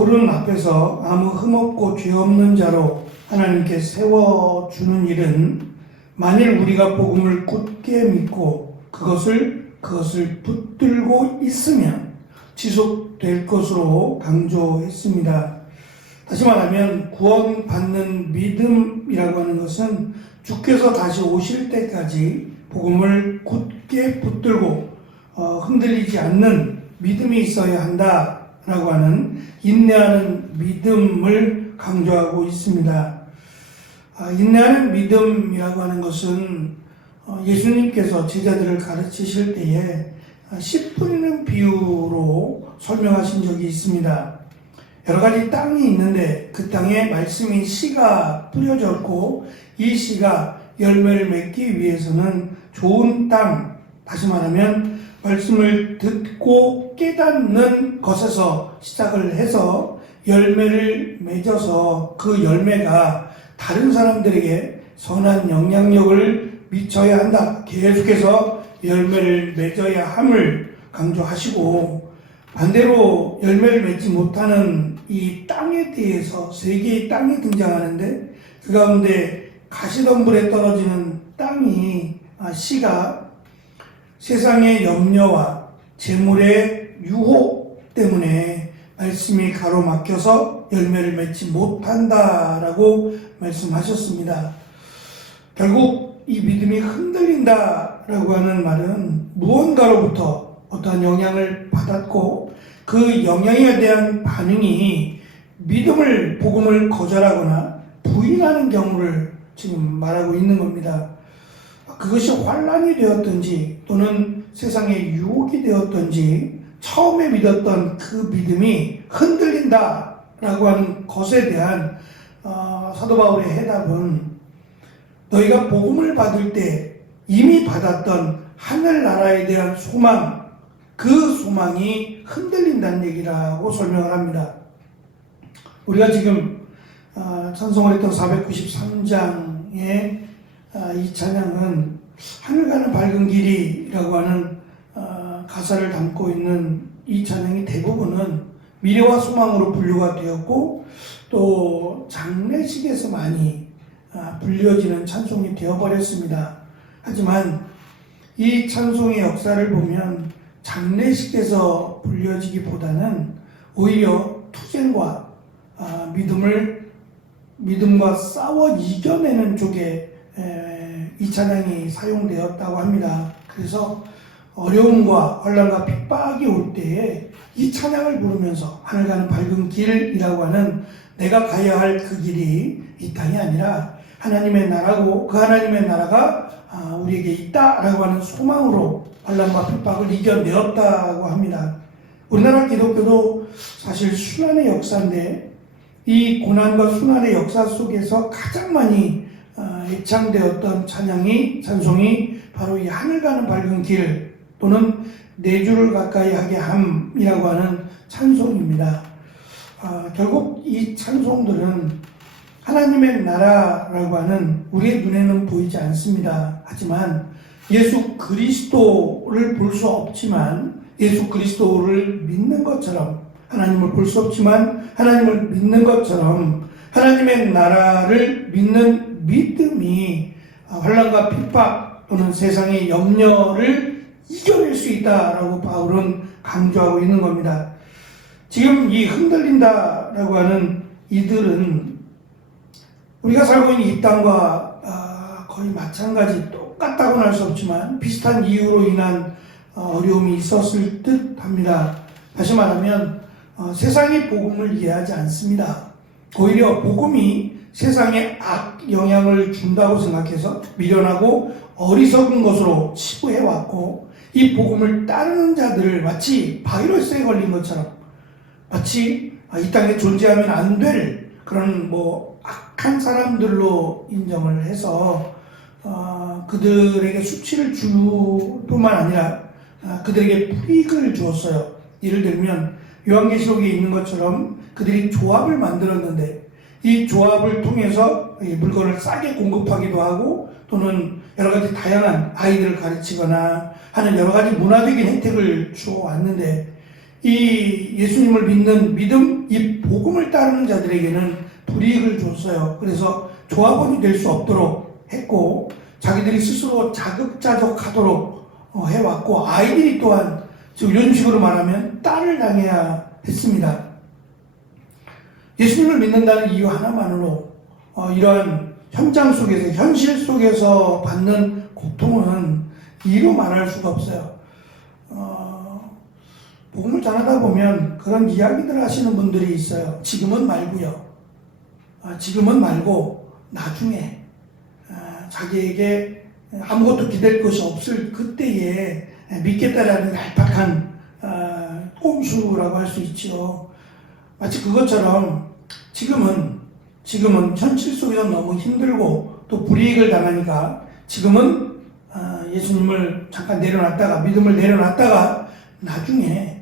바울은 앞에서 아무 흠없고 죄 없는 자로 하나님께 세워주는 일은 만일 우리가 복음을 굳게 믿고 그것을 붙들고 있으면 지속될 것으로 강조했습니다. 다시 말하면 구원받는 믿음이라고 하는 것은 주께서 다시 오실 때까지 복음을 굳게 붙들고 흔들리지 않는 믿음이 있어야 한다라고 하는 인내하는 믿음을 강조하고 있습니다. 인내하는 믿음이라고 하는 것은 예수님께서 제자들을 가르치실 때에 씨 뿌리는 비유로 설명하신 적이 있습니다. 여러 가지 땅이 있는데 그 땅에 말씀인 씨가 뿌려졌고 이 씨가 열매를 맺기 위해서는 좋은 땅, 다시 말하면 말씀을 듣고 깨닫는 것에서 시작을 해서 열매를 맺어서 그 열매가 다른 사람들에게 선한 영향력을 미쳐야 한다. 계속해서 열매를 맺어야 함을 강조하시고, 반대로 열매를 맺지 못하는 이 땅에 대해서 세 개의 땅이 등장하는데 그 가운데 가시덤불에 떨어지는 땅이 씨가 세상의 염려와 재물의 유혹 때문에 말씀이 가로막혀서 열매를 맺지 못한다라고 말씀하셨습니다. 결국 이 믿음이 흔들린다라고 하는 말은 무언가로부터 어떠한 영향을 받았고 그 영향에 대한 반응이 복음을 거절하거나 부인하는 경우를 지금 말하고 있는 겁니다. 그것이 환란이 되었든지 또는 세상의 유혹이 되었든지 처음에 믿었던 그 믿음이 흔들린다라고 하는 것에 대한 사도 바울의 해답은 너희가 복음을 받을 때 이미 받았던 하늘나라에 대한 소망, 그 소망이 흔들린다는 얘기라고 설명을 합니다. 우리가 지금 찬송을 했던 493장의 이 찬양은 하늘 가는 밝은 길이라고 하는 가사를 담고 있는 이 찬양이 대부분은 미래와 소망으로 분류가 되었고 또 장례식에서 많이 불려지는 찬송이 되어버렸습니다. 하지만 이 찬송의 역사를 보면 장례식에서 불려지기보다는 오히려 투쟁과 믿음과 싸워 이겨내는 쪽에 이 찬양이 사용되었다고 합니다. 그래서 어려움과 환난과 핍박이 올 때에 이 찬양을 부르면서 하늘 가는 밝은 길이라고 하는 내가 가야 할 그 길이 이 땅이 아니라 하나님의 나라고 그 하나님의 나라가 우리에게 있다라고 하는 소망으로 환난과 핍박을 이겨내었다고 합니다. 우리나라 기독교도 사실 순환의 역사인데 이 고난과 순환의 역사 속에서 가장 많이 애창되었던 찬송이 바로 이 하늘 가는 밝은 길 또는 내 주를 가까이 하게 함이라고 하는 찬송입니다. 결국 이 찬송들은 하나님의 나라라고 하는 우리의 눈에는 보이지 않습니다. 하지만 예수 그리스도를 볼 수 없지만 예수 그리스도를 믿는 것처럼 하나님을 볼 수 없지만 하나님을 믿는 것처럼 하나님의 나라를 믿는 믿음이 환난과 핍박 또는 세상의 염려를 이겨낼 수 있다라고 바울은 강조하고 있는 겁니다. 지금 이 흔들린다라고 하는 이들은 우리가 살고 있는 이 땅과 거의 마찬가지 똑같다고는 할 수 없지만 비슷한 이유로 인한 어려움이 있었을 듯 합니다. 다시 말하면 세상이 복음을 이해하지 않습니다. 오히려 복음이 세상에 악 영향을 준다고 생각해서 미련하고 어리석은 것으로 치부해왔고 이 복음을 따르는 자들을 마치 바이러스에 걸린 것처럼 마치 이 땅에 존재하면 안 될 그런 악한 사람들로 인정을 해서 그들에게 수치를 줄 뿐만 아니라 그들에게 불이익을 주었어요. 예를 들면 요한계시록에 있는 것처럼 그들이 조합을 만들었는데 이 조합을 통해서 물건을 싸게 공급하기도 하고 또는 여러 가지 다양한 아이들을 가르치거나 하는 여러 가지 문화적인 혜택을 주어왔는데 이 예수님을 믿는 믿음, 이 복음을 따르는 자들에게는 불이익을 줬어요. 그래서 조합원이 될 수 없도록 했고, 자기들이 스스로 자급자족하도록 해왔고, 아이들이 또한 지금 이런 식으로 말하면 딸을 당해야 했습니다. 예수님을 믿는다는 이유 하나만으로 이러한 현장 속에서, 현실 속에서 받는 고통은 이로 말할 수가 없어요. 복음을 전하다 보면 그런 이야기들 하시는 분들이 있어요. 지금은 말고요. 지금은 말고 나중에 자기에게 아무것도 기댈 것이 없을 그때에 믿겠다라는 얄팍한 꼼수라고 할 수 있죠. 마치 그것처럼 지금은 현실 속에서 너무 힘들고 또 불이익을 당하니까 지금은 예수님을 잠깐 내려놨다가, 믿음을 내려놨다가 나중에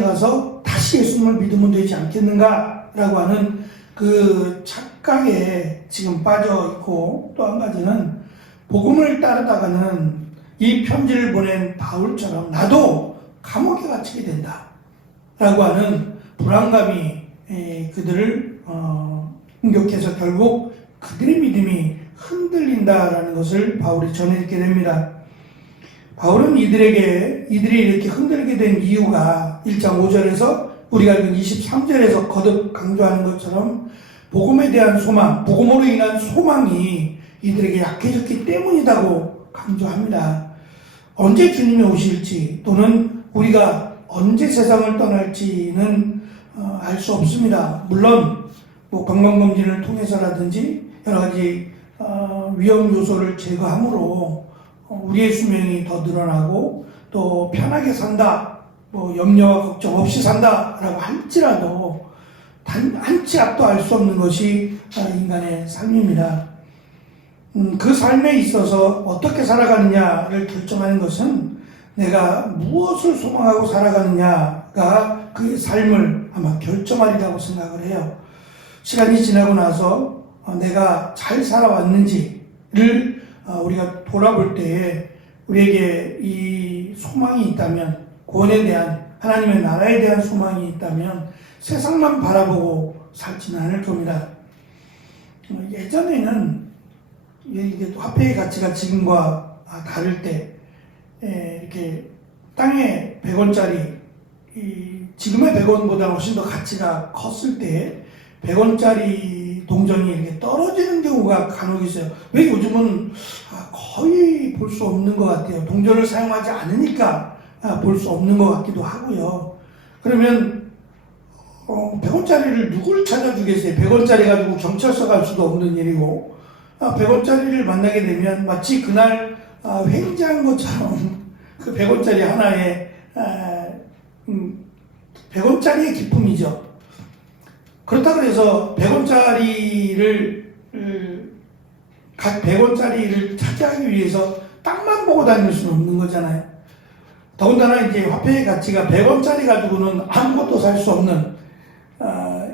가서 다시 예수님을 믿으면 되지 않겠는가라고 하는 그 착각에 지금 빠져 있고, 또 한 가지는 복음을 따르다가는 이 편지를 보낸 바울처럼 나도 감옥에 갇히게 된다라고 하는 불안감이 그들을 공격해서 결국 그들의 믿음이 흔들린다라는 것을 바울이 전해듣게 됩니다. 바울은 이들이 이렇게 흔들게 된 이유가 1장 5절에서 우리가 읽은 23절에서 거듭 강조하는 것처럼 복음에 대한 소망, 복음으로 인한 소망이 이들에게 약해졌기 때문이라고 강조합니다. 언제 주님이 오실지 또는 우리가 언제 세상을 떠날지는 알 수 없습니다. 물론 건강검진을 통해서라든지 여러 가지 위험 요소를 제거함으로 우리의 수명이 더 늘어나고 또 편하게 산다, 염려와 걱정 없이 산다라고 할지라도 한 치 앞도 알 수 없는 것이 인간의 삶입니다. 그 삶에 있어서 어떻게 살아가느냐를 결정하는 것은 내가 무엇을 소망하고 살아가느냐가 그 삶을 아마 결정하리라고 생각을 해요. 시간이 지나고 나서 내가 잘 살아왔는지를 우리가 돌아볼 때에 우리에게 이 소망이 있다면, 구원에 대한, 하나님의 나라에 대한 소망이 있다면 세상만 바라보고 살지는 않을 겁니다. 예전에는 이게 또 화폐의 가치가 지금과 다를 때 이렇게 땅에 100원짜리, 지금의 100원보다 훨씬 더 가치가 컸을 때 100원짜리 동전이 이렇게 떨어지는 경우가 간혹 있어요. 왜 요즘은 거의 볼 수 없는 것 같아요. 동전을 사용하지 않으니까 볼 수 없는 것 같기도 하고요. 그러면 100원짜리를 누굴 찾아주겠어요? 100원짜리 가지고 경찰서 갈 수도 없는 일이고, 100원짜리를 만나게 되면 마치 그날 횡재한 것처럼 그 100원짜리 하나에 100원짜리의 기쁨이죠. 그렇다고 해서 100원짜리를 차지하기 위해서 땅만 보고 다닐 수는 없는 거잖아요. 더군다나 이제 화폐의 가치가 100원짜리 가지고는 아무것도 살 수 없는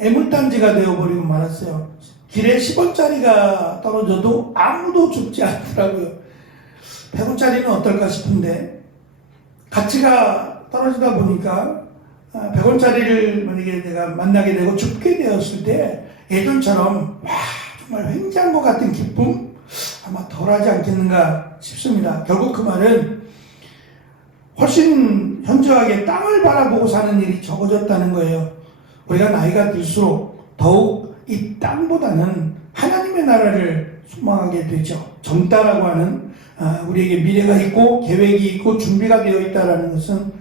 애물단지가 되어버리고 말았어요. 길에 10원짜리가 떨어져도 아무도 죽지 않더라고요. 100원짜리는 어떨까 싶은데, 가치가 떨어지다 보니까 100원짜리를 만약에 내가 만나게 되고 죽게 되었을 때 예전처럼 정말 횡재한 것 같은 기쁨 아마 덜하지 않겠는가 싶습니다. 결국 그 말은 훨씬 현저하게 땅을 바라보고 사는 일이 적어졌다는 거예요. 우리가 나이가 들수록 더욱 이 땅보다는 하나님의 나라를 소망하게 되죠. 젊다라고 하는 우리에게 미래가 있고 계획이 있고 준비가 되어 있다는 것은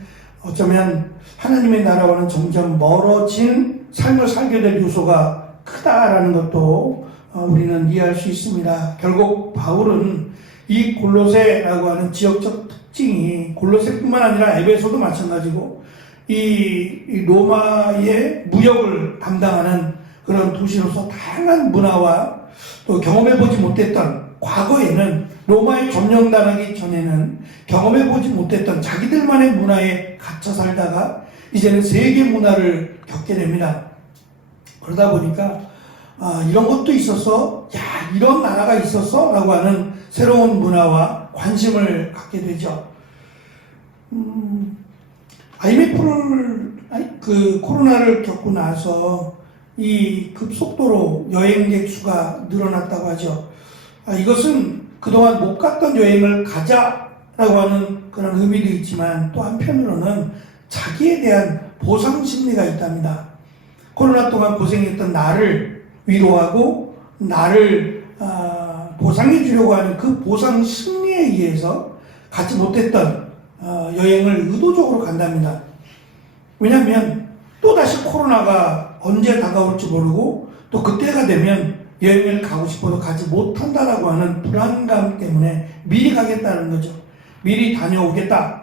어쩌면 하나님의 나라와는 점점 멀어진 삶을 살게 될 요소가 크다라는 것도 우리는 이해할 수 있습니다. 결국 바울은 이 골로새라고 하는 지역적 특징이 골로새뿐만 아니라 에베소도 마찬가지고 이 로마의 무역을 담당하는 그런 도시로서 다양한 문화와 또 경험해보지 못했던, 과거에는 로마에 점령당하기 전에는 경험해보지 못했던 자기들만의 문화에 갇혀 살다가 이제는 세계 문화를 겪게 됩니다. 그러다 보니까 이런 것도 있었어, 이런 나라가 있었어 라고 하는 새로운 문화와 관심을 갖게 되죠. 코로나를 겪고 나서 이 급속도로 여행객 수가 늘어났다고 하죠. 이것은 그동안 못 갔던 여행을 가자라고 하는 그런 의미도 있지만 또 한편으로는 자기에 대한 보상 심리가 있답니다. 코로나 동안 고생했던 나를 위로하고 나를 보상해 주려고 하는 그 보상 심리에 의해서 가지 못했던 여행을 의도적으로 간답니다. 왜냐하면 또다시 코로나가 언제 다가올지 모르고 또 그때가 되면 여행을 가고 싶어도 가지 못한다라고 하는 불안감 때문에 미리 가겠다는 거죠. 미리 다녀오겠다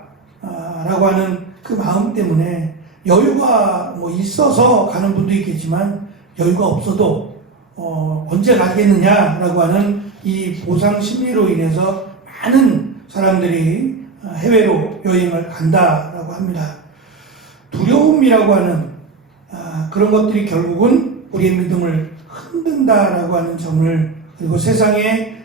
라고 하는 그 마음 때문에 여유가 뭐 있어서 가는 분도 있겠지만 여유가 없어도 언제 가겠느냐라고 하는 이 보상 심리로 인해서 많은 사람들이 해외로 여행을 간다라고 합니다. 두려움이라고 하는 그런 것들이 결국은 우리의 믿음을 흔든다라고 하는 점을, 그리고 세상의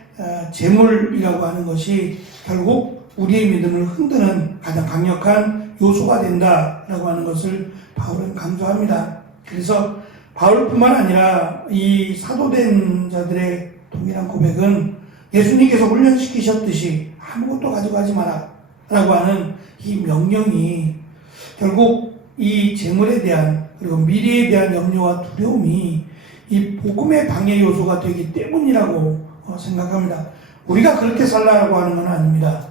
재물이라고 하는 것이 결국 우리의 믿음을 흔드는 가장 강력한 요소가 된다라고 하는 것을 바울은 강조합니다. 그래서 바울뿐만 아니라 이 사도된 자들의 동일한 고백은 예수님께서 훈련시키셨듯이 아무것도 가져가지 마라 라고 하는 이 명령이 결국 이 재물에 대한 그리고 미래에 대한 염려와 두려움이 이 복음의 방해 요소가 되기 때문이라고 생각합니다. 우리가 그렇게 살라고 하는 건 아닙니다.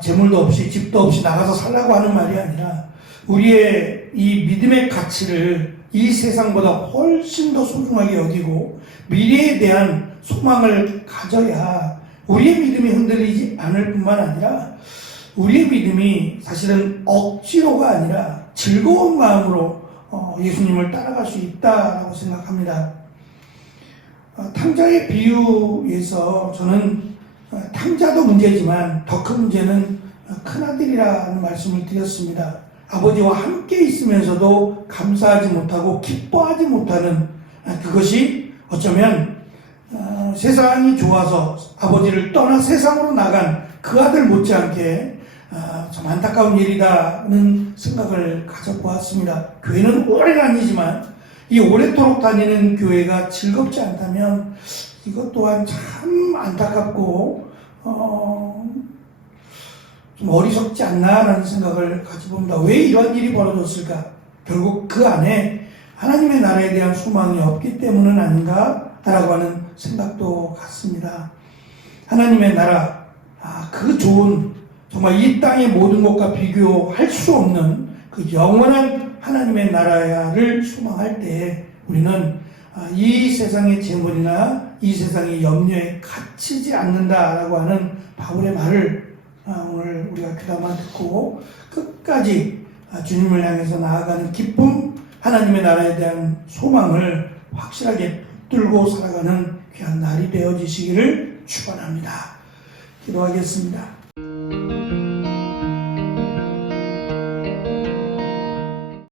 재물도 없이 집도 없이 나가서 살라고 하는 말이 아니라 우리의 이 믿음의 가치를 이 세상보다 훨씬 더 소중하게 여기고 미래에 대한 소망을 가져야 우리의 믿음이 흔들리지 않을 뿐만 아니라 우리의 믿음이 사실은 억지로가 아니라 즐거운 마음으로 예수님을 따라갈 수 있다고 생각합니다. 탕자의 비유에서 저는 탕자도 문제지만 더 큰 문제는 큰아들이라는 말씀을 드렸습니다. 아버지와 함께 있으면서도 감사하지 못하고 기뻐하지 못하는 그것이 어쩌면 세상이 좋아서 아버지를 떠나 세상으로 나간 그 아들 못지않게 참 안타까운 일이다는 생각을 가져보았습니다. 교회는 오래 다니지만 이 오래도록 다니는 교회가 즐겁지 않다면 이것 또한 참 안타깝고 좀 어리석지 않나라는 생각을 가져봅니다. 왜 이런 일이 벌어졌을까? 결국 그 안에 하나님의 나라에 대한 소망이 없기 때문은 아닌가라고 하는 생각도 같습니다. 하나님의 나라, 그 좋은 정말 이 땅의 모든 것과 비교할 수 없는 그 영원한 하나님의 나라를 소망할 때 우리는 이 세상의 재물이나 이 세상의 염려에 갇히지 않는다라고 하는 바울의 말을 오늘 우리가 귀담아 듣고 끝까지 주님을 향해서 나아가는 기쁨, 하나님의 나라에 대한 소망을 확실하게 붙들고 살아가는 귀한 날이 되어지시기를 축원합니다. 기도하겠습니다.